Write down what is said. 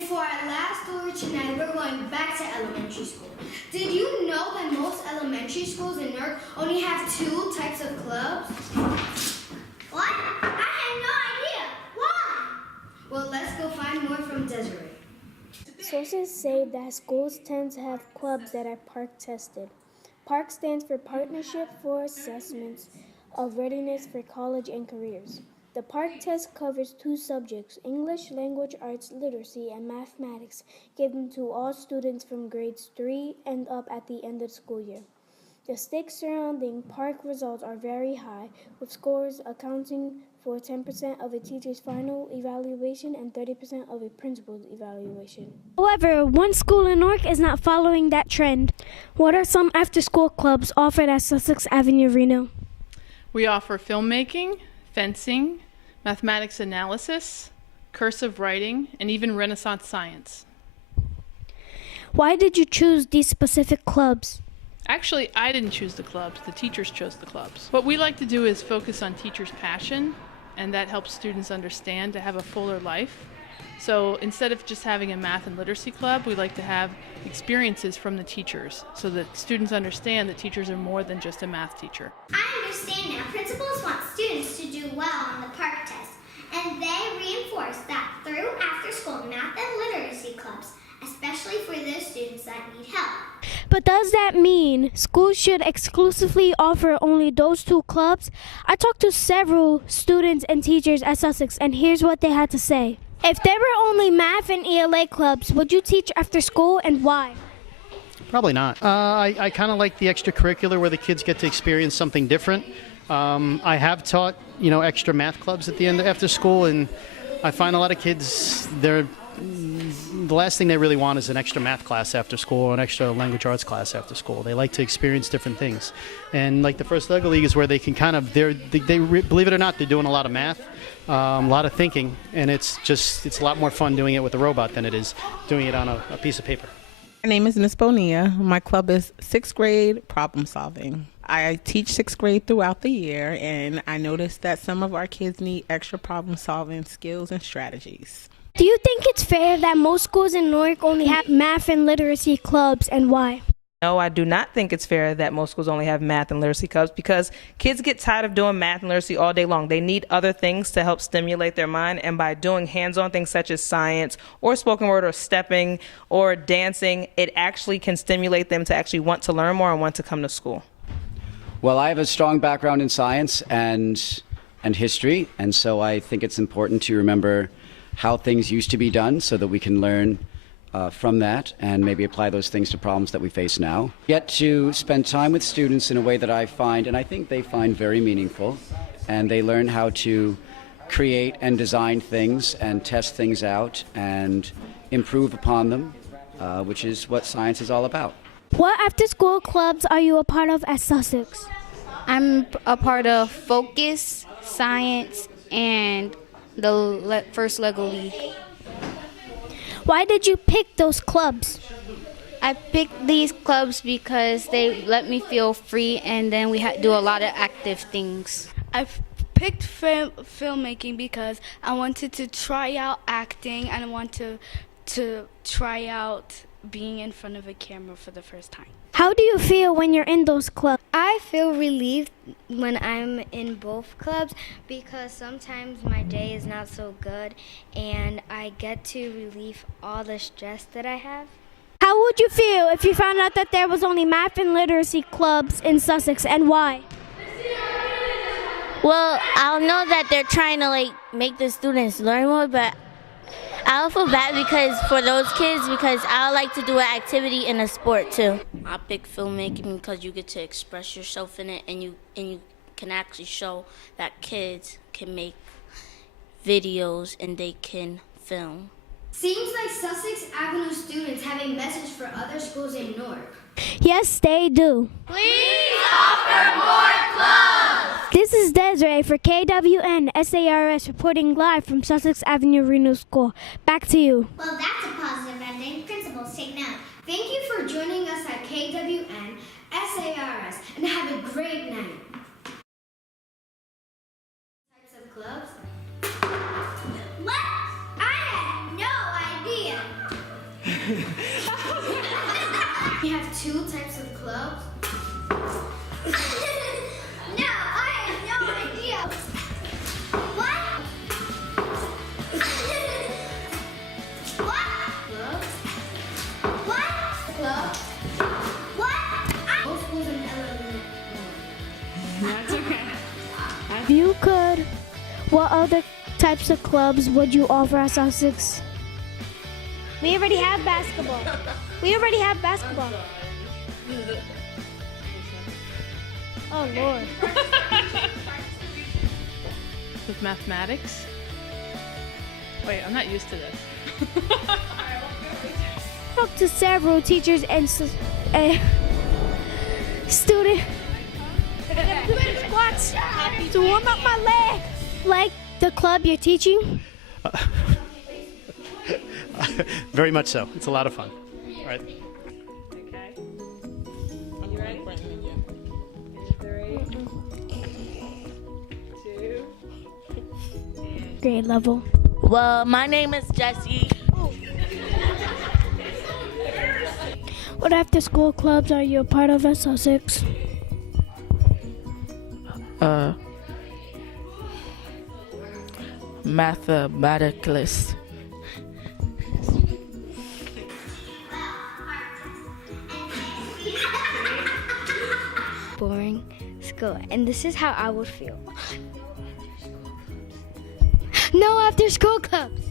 For our last story tonight, we're going back to elementary school. Did you know that most elementary schools in Newark only have 2 types of clubs? What? I had no idea. Why? Well, let's go find more from Desiree. Sources say that schools tend to have clubs that are PARC tested. PARC stands for Partnership for Assessments of Readiness for College and Careers. The PARC test covers 2 subjects, English, Language Arts, Literacy, and Mathematics, given to all students from grades 3 and up at the end of the school year. The stakes surrounding PARC results are very high, with scores accounting for 10% of a teacher's final evaluation and 30% of a principal's evaluation. However, one school in Newark is not following that trend. What are some after-school clubs offered at Sussex Avenue Renew? We offer filmmaking, fencing, mathematics analysis, cursive writing, and even Renaissance science. Why did you choose these specific clubs? Actually, I didn't choose the clubs. The teachers chose the clubs. What we like to do is focus on teachers' passion, and that helps students understand to have a fuller life. So instead of just having a math and literacy club, we like to have experiences from the teachers so that students understand that teachers are more than just a math teacher. I understand now. Principals want students to do well on the PARC test, and they reinforce that through after-school math and literacy clubs, especially for those students that need help. But does that mean schools should exclusively offer only those 2 clubs? I talked to several students and teachers at Sussex, and here's what they had to say. If there were only math and ELA clubs, would you teach after school, and why? Probably not. I kind of like the extracurricular where the kids get to experience something different. I have taught, extra math clubs at the end after school, and I find a lot of kids, the last thing they really want is an extra math class after school or an extra language arts class after school. They like to experience different things. And like the First Ugly League is where they can believe it or not, they're doing a lot of math, a lot of thinking, and it's a lot more fun doing it with a robot than it is doing it on a piece of paper. My name is Miss Bonilla. My club is 6th grade problem solving. I teach 6th grade throughout the year, and I noticed that some of our kids need extra problem solving skills and strategies. Do you think it's fair that most schools in Newark only have math and literacy clubs, and why? No, I do not think it's fair that most schools only have math and literacy clubs because kids get tired of doing math and literacy all day long. They need other things to help stimulate their mind, and by doing hands-on things such as science or spoken word or stepping or dancing, it actually can stimulate them to actually want to learn more and want to come to school. Well, I have a strong background in science and history, and so I think it's important to remember how things used to be done so that we can learn from that and maybe apply those things to problems that we face now. Get to spend time with students in a way that I find, and I think they find very meaningful, and they learn how to create and design things and test things out and improve upon them, which is what science is all about. What after-school clubs are you a part of at Sussex? I'm a part of Focus, Science, and the First Lego League. Why did you pick those clubs? I picked these clubs because they let me feel free, and then we do a lot of active things. I picked filmmaking because I wanted to try out acting and I wanted to try out being in front of a camera for the first time. How do you feel when you're in those clubs? I feel relieved when I'm in both clubs because sometimes my day is not so good and I get to relieve all the stress that I have. How would you feel if you found out that there was only math and literacy clubs in Sussex, and why? Well, I'll know that they're trying to make the students learn more, but I'll feel bad for those kids because I like to do an activity in a sport too. I pick filmmaking because you get to express yourself in it, and you can actually show that kids can make videos and they can film. Seems like Sussex Avenue students have a message for other schools in Newark. Yes, they do. Please offer more clubs! This is Desiree for KWN SARS reporting live from Sussex Avenue Renew School. Back to you. Well, that's a positive ending. Principals, take note. Thank you for joining us at KWN SARS, and have a great night. Types of clubs? What? I had no idea. We have 2 types of clubs. No, I have no idea. What? What? Clubs? What? Club? What? Most schools in elementary. That's okay. If you could, what other types of clubs would you offer at Sussex? We already have basketball. Oh, Lord. With mathematics? Wait, I'm not used to this. Talked to several teachers and students. Squats to warm up my leg. Like the club you're teaching? Very much so. It's a lot of fun. All right. Okay. You ready? 3, 2. Grade level. Well, my name is Jessie. What after school clubs are you a part of at Sussex? Mathematicalist. Boring school. And this is how I would feel. No after school clubs.